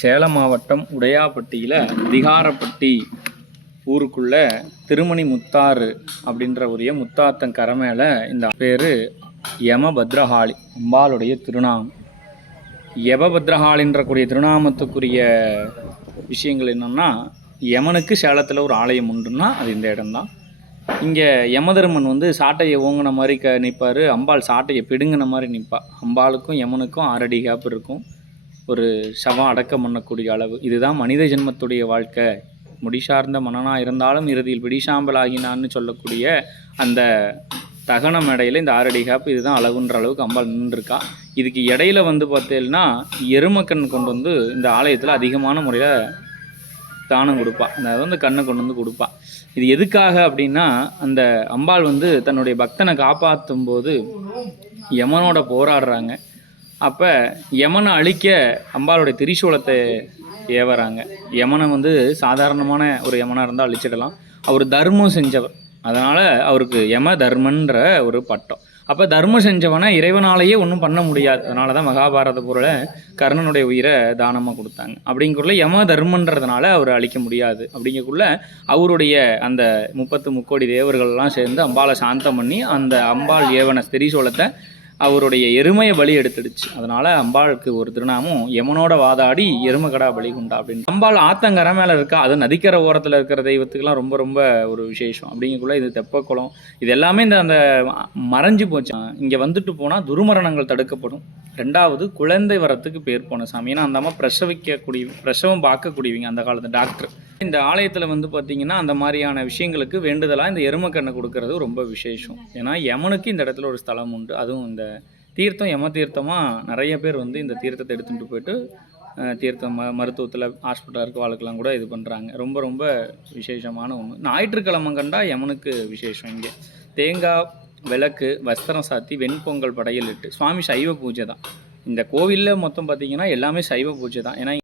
சேலம் மாவட்டம் உடையாப்பட்டியில் திகாரப்பட்டி ஊருக்குள்ள திருமணி முத்தாறு அப்படின்ற உரிய முத்தாத்தன் கரை மேலே இந்த பேர் யமபத்ரஹாளி அம்பாளுடைய திருநாமம். யபபத்ரஹாளின்றக்கூடிய திருநாமத்துக்குரிய விஷயங்கள் என்னென்னா யமனுக்கு சேலத்தில் ஒரு ஆலயம் உண்டுன்னா அது இந்த இடம்தான். இங்கே யமதர்மன் வந்து சாட்டையை ஓங்கின மாதிரி க நிற்பார் அம்பாள் சாட்டையை பிடுங்கின மாதிரி நிற்பா அம்பாளுக்கும் யமனுக்கும் ஆறடி கேப் இருக்கும். ஒரு சவம் அடக்கம் பண்ணக்கூடிய அளவு. இதுதான் மனித ஜென்மத்துடைய வாழ்க்கை. முடி சார்ந்த மனனாக இருந்தாலும் இறுதியில் பிடிசாம்பல் ஆகினான்னு சொல்லக்கூடிய அந்த தகன மேடையில் இந்த ஆறடி கேப் இதுதான் அளவுன்ற அளவுக்கு அம்பாள் நின்றுருக்கா. இதுக்கு இடையில வந்து பார்த்தீங்கன்னா எருமக்கண் கொண்டு வந்து இந்த ஆலயத்தில் அதிகமான முறையில் தானம் கொடுப்பா. அதாவது வந்து கண்ணை கொண்டு வந்து கொடுப்பா. இது எதுக்காக அப்படின்னா அந்த அம்பாள் வந்து தன்னுடைய பக்தனை காப்பாற்றும் போது யமனோட போராடுறாங்க. அப்போ யமனை அழிக்க அம்பாளுடைய திரிசூலத்தை ஏவறாங்க. யமனை வந்து சாதாரணமான ஒரு யமனாக இருந்தால் அழிச்சிடலாம். அவர் தர்மம் செஞ்சவர். அதனால் அவருக்கு யம தர்மன்ற ஒரு பட்டம். அப்போ தர்மம் செஞ்சவனை இறைவனாலேயே ஒன்றும் பண்ண முடியாது. அதனால தான் மகாபாரத பொருளை கர்ணனுடைய உயிரை தானமாக கொடுத்தாங்க. அப்படிங்கக்குள்ள யம தர்மன்றதுனால அவர் அழிக்க முடியாது. அப்படிங்கக்குள்ள அவருடைய அந்த முப்பத்து முக்கோடி தேவர்கள்லாம் சேர்ந்து அம்பாளை சாந்தம் பண்ணி அந்த அம்பாள் ஏவன திரிசூலத்தை அவருடைய எருமையை பலி எடுத்துடுச்சு. அதனால அம்பாளுக்கு ஒரு திருநாமம் யமனோட வாதாடி எருமகடா பலி கொண்டா அப்படின்னு. அம்பாள் ஆத்தங்கரை மேலே இருக்கா அது நதிக்கரை ஓரத்தில் இருக்கிற தெய்வத்துக்குலாம் ரொம்ப ரொம்ப ஒரு விசேஷம். அப்படிங்கக்குள்ள இது தெப்பக்குளம். இது எல்லாமே இந்த அந்த மறைஞ்சு போச்சு. இங்கே வந்துட்டு போனால் துர்மரணங்கள் தடுக்கப்படும். ரெண்டாவது குழந்தை வரத்துக்கு பேர் போன சாமி ஏன்னா அந்த அம்மா பிரசவிக்கக்கூடிய பிரசவம் பார்க்கக்கூடியவங்க அந்த காலத்து டாக்டர். இந்த ஆலயத்தில் வந்து பார்த்தீங்கன்னா அந்த மாதிரியான விஷயங்களுக்கு வேண்டுதலாக இந்த எருமக்கண்ணை கொடுக்கறது ரொம்ப விசேஷம். ஏன்னா யமனுக்கு இந்த இடத்துல ஒரு ஸ்தலம் உண்டு. அதுவும் இந்த தீர்த்தம் யம தீர்த்தமாக நிறைய பேர் வந்து இந்த தீர்த்தத்தை எடுத்துகிட்டு போயிட்டு தீர்த்தம் ம மருத்துவத்தில் ஹாஸ்பிட்டல் இருக்க வாழ்க்கெல்லாம் கூட இது பண்ணுறாங்க ரொம்ப ரொம்ப விசேஷமான ஒன்று ஞாயிற்றுக்கிழமை கண்டா யமனுக்கு விசேஷம் இங்கே. தேங்காய் விளக்கு வஸ்திரம் சாத்தி வெண்பொங்கல் படையல் இட்டு. சுவாமி சைவ பூஜை தான். இந்த கோவிலில் மொத்தம் பார்த்தீங்கன்னா எல்லாமே சைவ பூஜை தான். ஏன்னா